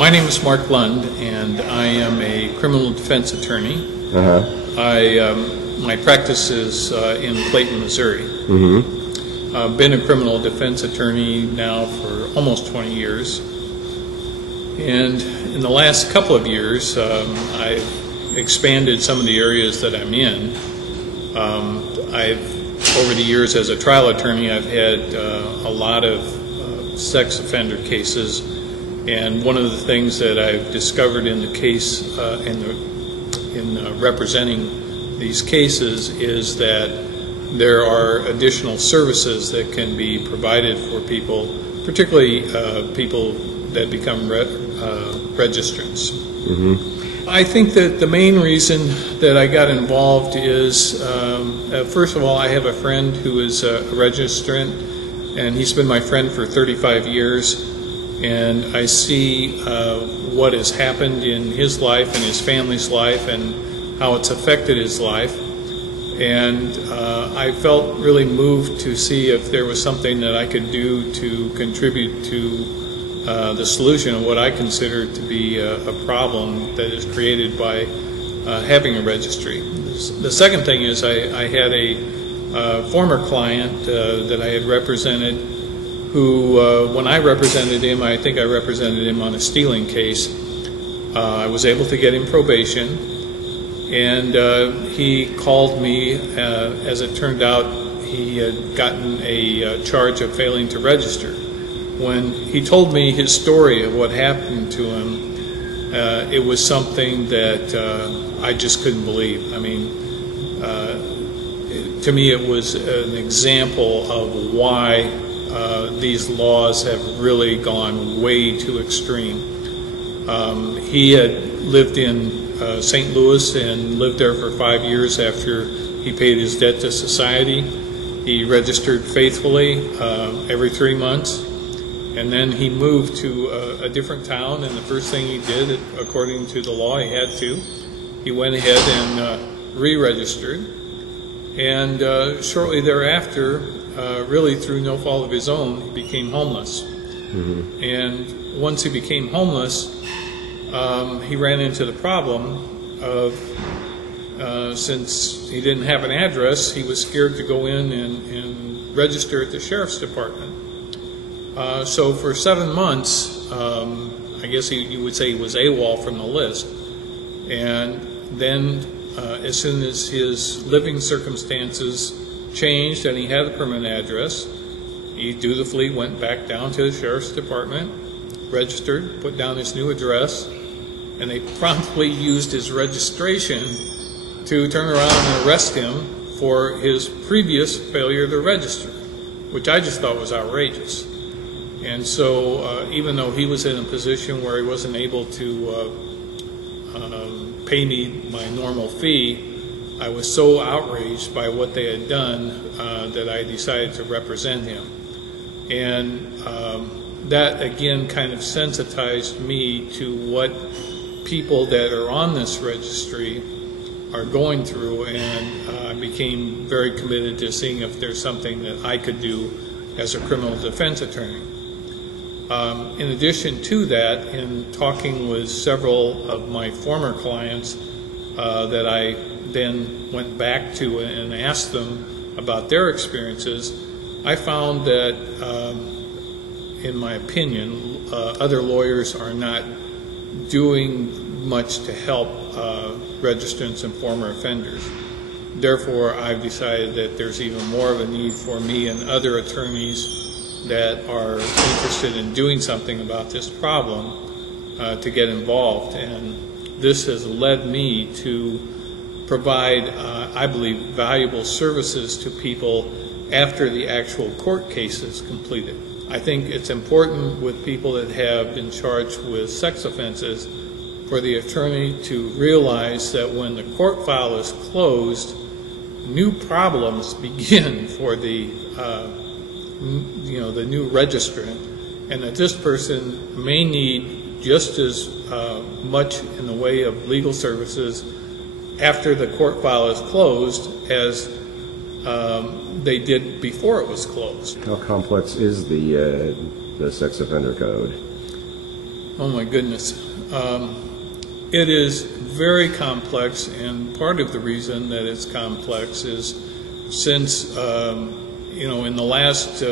My name is Marc Lund, and I am a criminal defense attorney. My practice is in Clayton, Missouri. I've been a criminal defense attorney now for almost 20 years. And in the last couple of years, I've expanded some of the areas that I'm in. Over the years as a trial attorney, I've had a lot of sex offender cases, and one of the things that I've discovered in the case, in representing these cases, is that there are additional services that can be provided for people, particularly people that become registrants. I think that the main reason that I got involved is, first of all, I have a friend who is a registrant, and he's been my friend for 35 years, and I see what has happened in his life and his family's life and how it's affected his life. And I felt really moved to see if there was something that I could do to contribute to the solution of what I consider to be a problem that is created by having a registry. The second thing is I had a former client that I had represented who, when I represented him, I think I represented him on a stealing case. I was able to get him probation, and he called me. As it turned out, he had gotten a charge of failing to register. When he told me his story of what happened to him, it was something that I just couldn't believe. I mean, to me it was an example of why these laws have really gone way too extreme. He had lived in St. Louis and lived there for 5 years after he paid his debt to society. He registered faithfully every 3 months. And then he moved to a different town, and the first thing he did, according to the law, he had to, he went ahead and re-registered. And shortly thereafter, really through no fault of his own, he became homeless. And once he became homeless, he ran into the problem of, since he didn't have an address, he was scared to go in and register at the sheriff's department. So for 7 months, I guess you would say he was AWOL from the list. And then as soon as his living circumstances changed and he had a permanent address, he dutifully went back down to the sheriff's department, registered, put down his new address, and they promptly used his registration to turn around and arrest him for his previous failure to register, which I just thought was outrageous. And so even though he was in a position where he wasn't able to pay me my normal fee, I was so outraged by what they had done that I decided to represent him. And that again kind of sensitized me to what people that are on this registry are going through, and I became very committed to seeing if there's something that I could do as a criminal defense attorney. In addition to that, in talking with several of my former clients that I then went back to and asked them about their experiences, I found that, in my opinion, other lawyers are not doing much to help registrants and former offenders. Therefore, I've decided that there's even more of a need for me and other attorneys that are interested in doing something about this problem to get involved. And this has led me to provide, I believe, valuable services to people after the actual court case is completed. I think it's important with people that have been charged with sex offenses for the attorney to realize that when the court file is closed, new problems begin for the the new registrant, and that this person may need just as much in the way of legal services after the court file is closed as they did before it was closed. How complex is the sex offender code? Oh my goodness. It is very complex, and part of the reason that it's complex is since, in the last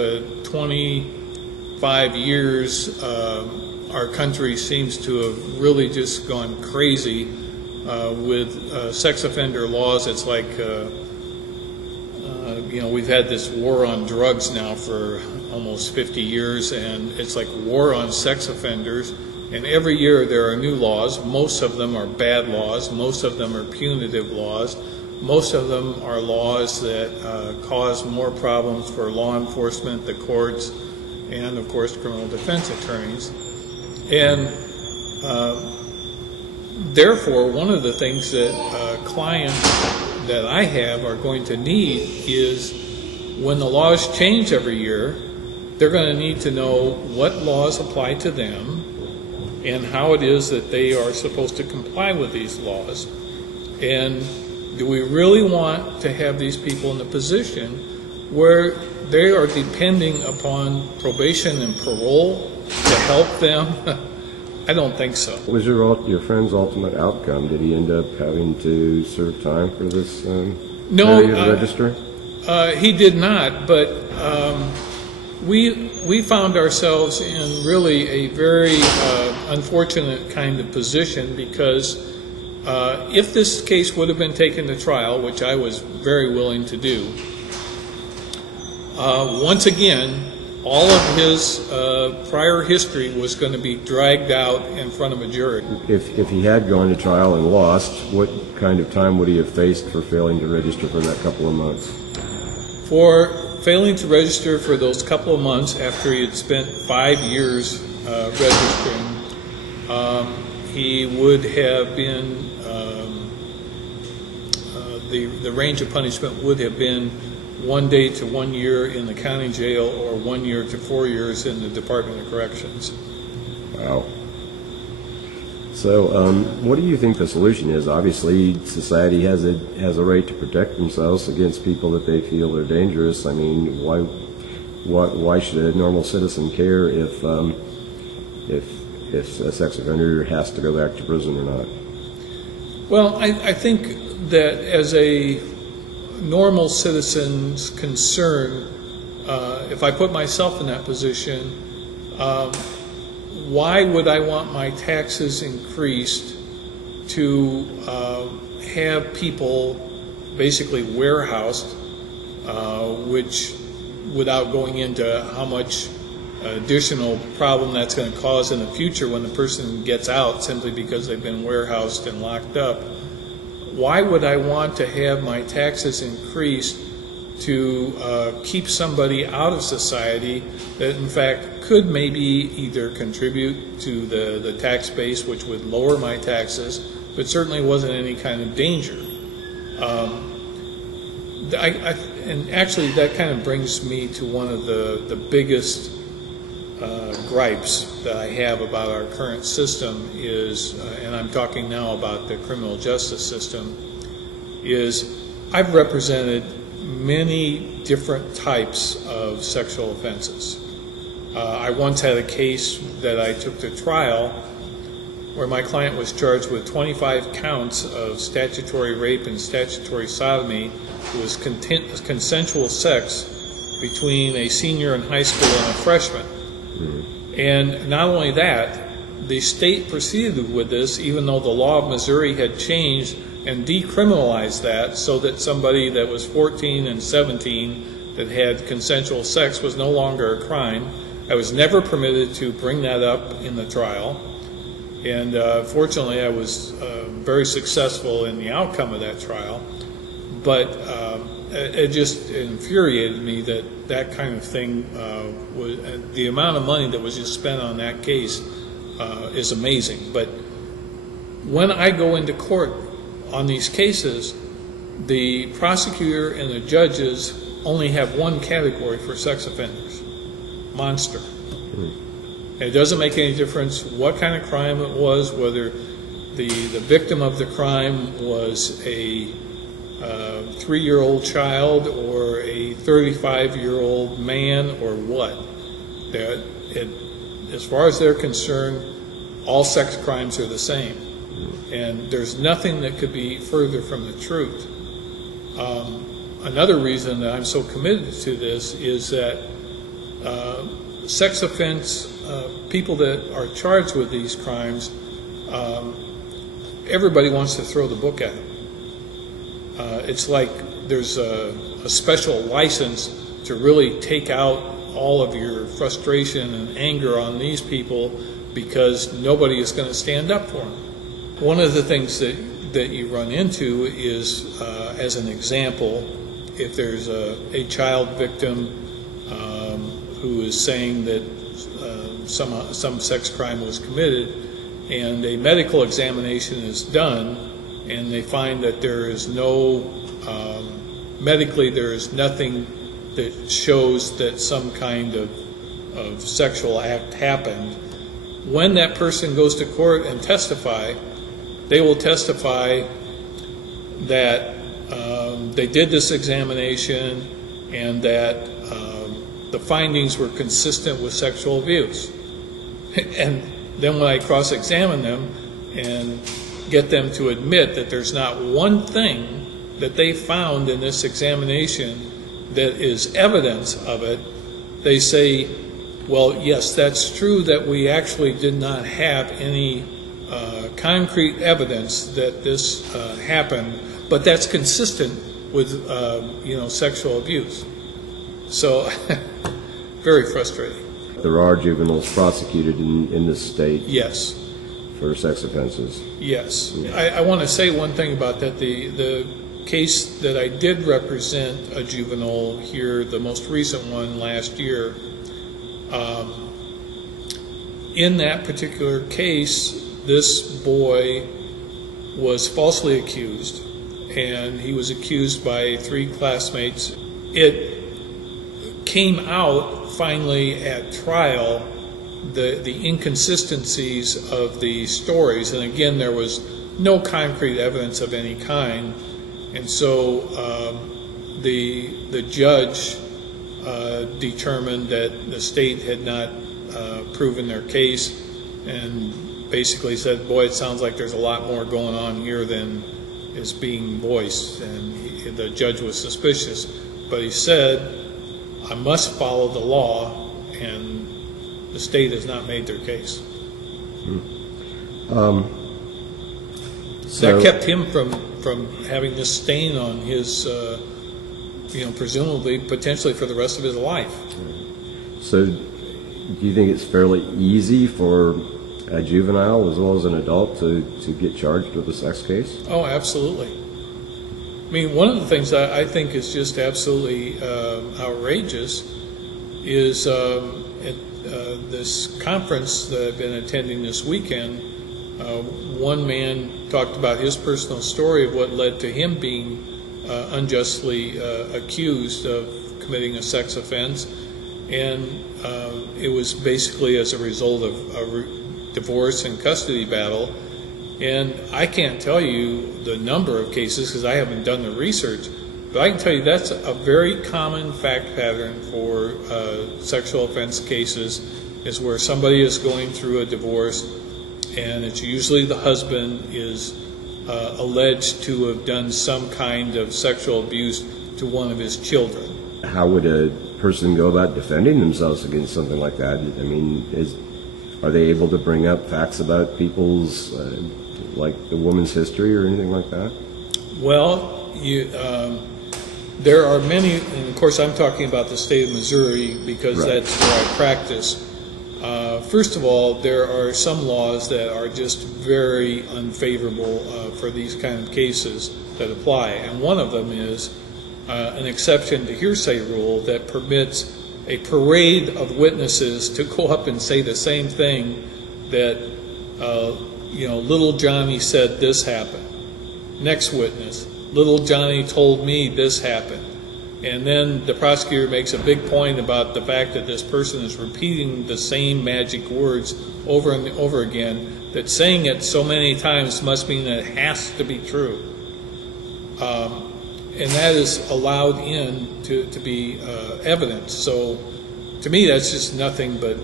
25 years, our country seems to have really just gone crazy with sex offender laws. It's like, we've had this war on drugs now for almost 50 years, and it's like war on sex offenders. And every year there are new laws. Most of them are bad laws. Most of them are punitive laws. Most of them are laws that cause more problems for law enforcement, the courts, and of course criminal defense attorneys. And therefore, one of the things that clients that I have are going to need is, when the laws change every year, they're going to need to know what laws apply to them and how it is that they are supposed to comply with these laws. And do we really want to have these people in a position where they are depending upon probation and parole to help them? I don't think so. What was your friend's ultimate outcome? Did he end up having to serve time for this failure to register? He did not, but we found ourselves in really a very unfortunate kind of position, because if this case would have been taken to trial, which I was very willing to do, once again, all of his prior history was going to be dragged out in front of a jury. If he had gone to trial and lost, what kind of time would he have faced for failing to register for that couple of months? For failing to register for those couple of months after he had spent 5 years registering, he would have been, the range of punishment would have been 1 day to 1 year in the county jail, or 1 year to 4 years in the Department of Corrections. Wow. So what do you think the solution is? Obviously, society has a right to protect themselves against people that they feel are dangerous. I mean, why should a normal citizen care if a sex offender has to go back to prison or not? Well, I think that as a normal citizen's concern, if I put myself in that position, why would I want my taxes increased to have people basically warehoused, which, without going into how much additional problem that's going to cause in the future when the person gets out simply because they've been warehoused and locked up, why would I want to have my taxes increased to keep somebody out of society that in fact could maybe either contribute to the tax base, which would lower my taxes, but certainly wasn't any kind of danger? And actually that kind of brings me to one of the biggest gripes that I have about our current system is, and I'm talking now about the criminal justice system, is I've represented many different types of sexual offenses. I once had a case that I took to trial where my client was charged with 25 counts of statutory rape and statutory sodomy. It was consensual sex between a senior in high school and a freshman. And not only that, the state proceeded with this even though the law of Missouri had changed and decriminalized that, so that somebody that was 14 and 17 that had consensual sex was no longer a crime. I was never permitted to bring that up in the trial, and fortunately I was very successful in the outcome of that trial, but it just infuriated me that kind of thing was, the amount of money that was just spent on that case is amazing. But when I go into court on these cases, the prosecutor and the judges only have one category for sex offenders: monster. And it doesn't make any difference what kind of crime it was, whether the victim of the crime was a 3-year-old child or a 35-year-old man or what. As far as they're concerned, all sex crimes are the same. And there's nothing that could be further from the truth. Another reason that I'm so committed to this is that sex offense people that are charged with these crimes, everybody wants to throw the book at them. It's like there's a special license to really take out all of your frustration and anger on these people because nobody is going to stand up for them. One of the things that you run into is, as an example, if there's a child victim who is saying that some sex crime was committed, and a medical examination is done, and they find that there is no, medically there is nothing that shows that some kind of sexual act happened. When that person goes to court and testify, they will testify that they did this examination and that the findings were consistent with sexual abuse. And then when I cross-examine them and get them to admit that there's not one thing that they found in this examination that is evidence of it, they say, well, yes, that's true that we actually did not have any concrete evidence that this happened, but that's consistent with sexual abuse. So very frustrating. There are juveniles prosecuted in this state. Yes. For sex offenses. Yes. I want to say one thing about that. The case that I did represent a juvenile here, the most recent one last year, in that particular case, this boy was falsely accused, and he was accused by 3 classmates. It came out finally at trial, the inconsistencies of the stories, and again there was no concrete evidence of any kind, and so the judge determined that the state had not proven their case, and basically said, boy, it sounds like there's a lot more going on here than is being voiced, and the judge was suspicious, but he said, I must follow the law, and the state has not made their case. That kept him from having this stain on his, presumably, potentially for the rest of his life. So do you think it's fairly easy for a juvenile as well as an adult to get charged with a sex case? Oh, absolutely. I mean, one of the things that I think is just absolutely outrageous is at this conference that I've been attending this weekend, one man talked about his personal story of what led to him being unjustly accused of committing a sex offense, and it was basically as a result of a divorce and custody battle. And I can't tell you the number of cases because I haven't done the research, but I can tell you that's a very common fact pattern for sexual offense cases, is where somebody is going through a divorce, and it's usually the husband is alleged to have done some kind of sexual abuse to one of his children. How would a person go about defending themselves against something like that? I mean, are they able to bring up facts about people's, like the woman's history or anything like that? Well, there are many, and of course I'm talking about the state of Missouri because right. That's where I practice. First of all, there are some laws that are just very unfavorable for these kind of cases that apply, and one of them is an exception to hearsay rule that permits a parade of witnesses to go up and say the same thing, that little Johnny said this happened. Next witness, little Johnny told me this happened. And then the prosecutor makes a big point about the fact that this person is repeating the same magic words over and over again, that saying it so many times must mean that it has to be true. And that is allowed in to be evidence. So to me, that's just nothing but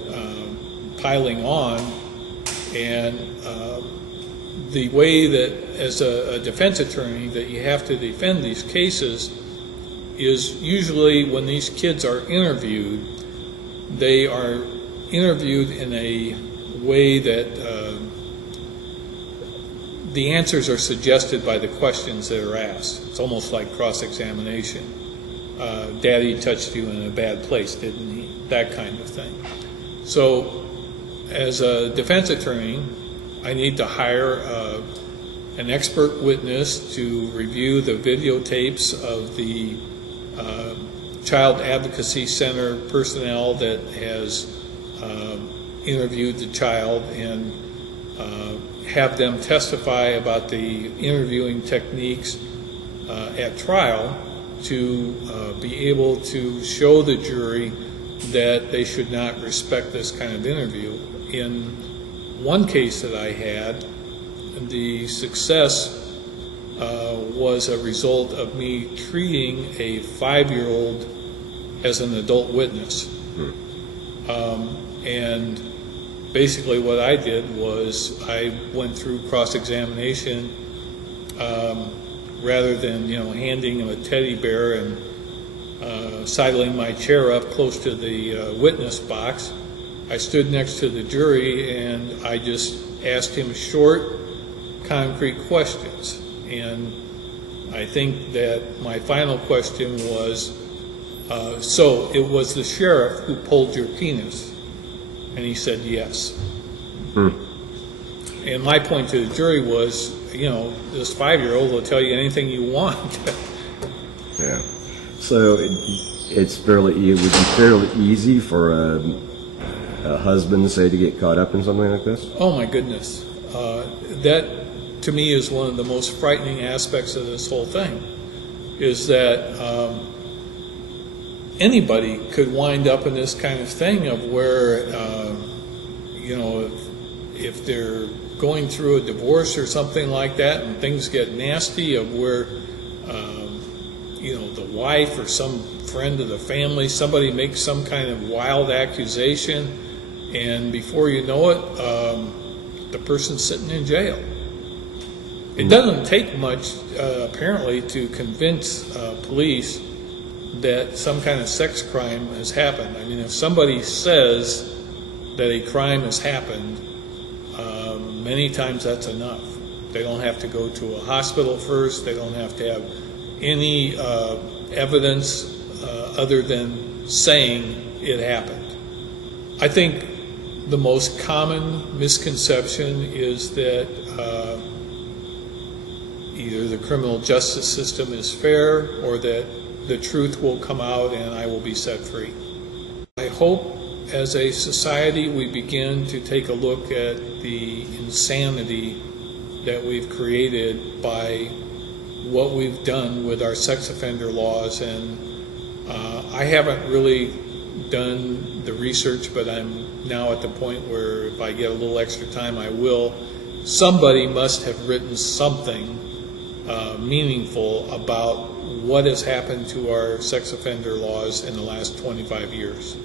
piling on. And the way that, as a defense attorney, that you have to defend these cases is usually when these kids are interviewed, they are interviewed in a way that the answers are suggested by the questions that are asked. It's almost like cross-examination. Daddy touched you in a bad place, didn't he? That kind of thing. So as a defense attorney, I need to hire an expert witness to review the videotapes of the Child Advocacy Center personnel that has interviewed the child, and have them testify about the interviewing techniques at trial to be able to show the jury that they should not respect this kind of interview. In one case that I had, the success was a result of me treating a 5-year-old as an adult witness. And basically what I did was I went through cross-examination rather than, handing him a teddy bear and sidling my chair up close to the witness box. I stood next to the jury and I just asked him short, concrete questions. And I think that my final question was, so it was the sheriff who pulled your penis? And he said yes. And my point to the jury was, this 5-year-old will tell you anything you want. Yeah. So it would be fairly easy for a husband, say, to get caught up in something like this? Oh my goodness. That to me is one of the most frightening aspects of this whole thing, is that anybody could wind up in this kind of thing of where, if they're going through a divorce or something like that and things get nasty, of where, the wife or some friend of the family, somebody makes some kind of wild accusation, and before you know it, the person's sitting in jail. It doesn't take much, apparently, to convince police that some kind of sex crime has happened. I mean, if somebody says that a crime has happened, many times that's enough. They don't have to go to a hospital first. They don't have to have any evidence other than saying it happened. I think the most common misconception is that either the criminal justice system is fair or that the truth will come out and I will be set free. I hope as a society we begin to take a look at the insanity that we've created by what we've done with our sex offender laws. And I haven't really done the research, but I'm now at the point where if I get a little extra time, I will. Somebody must have written something meaningful about what has happened to our sex offender laws in the last 25 years.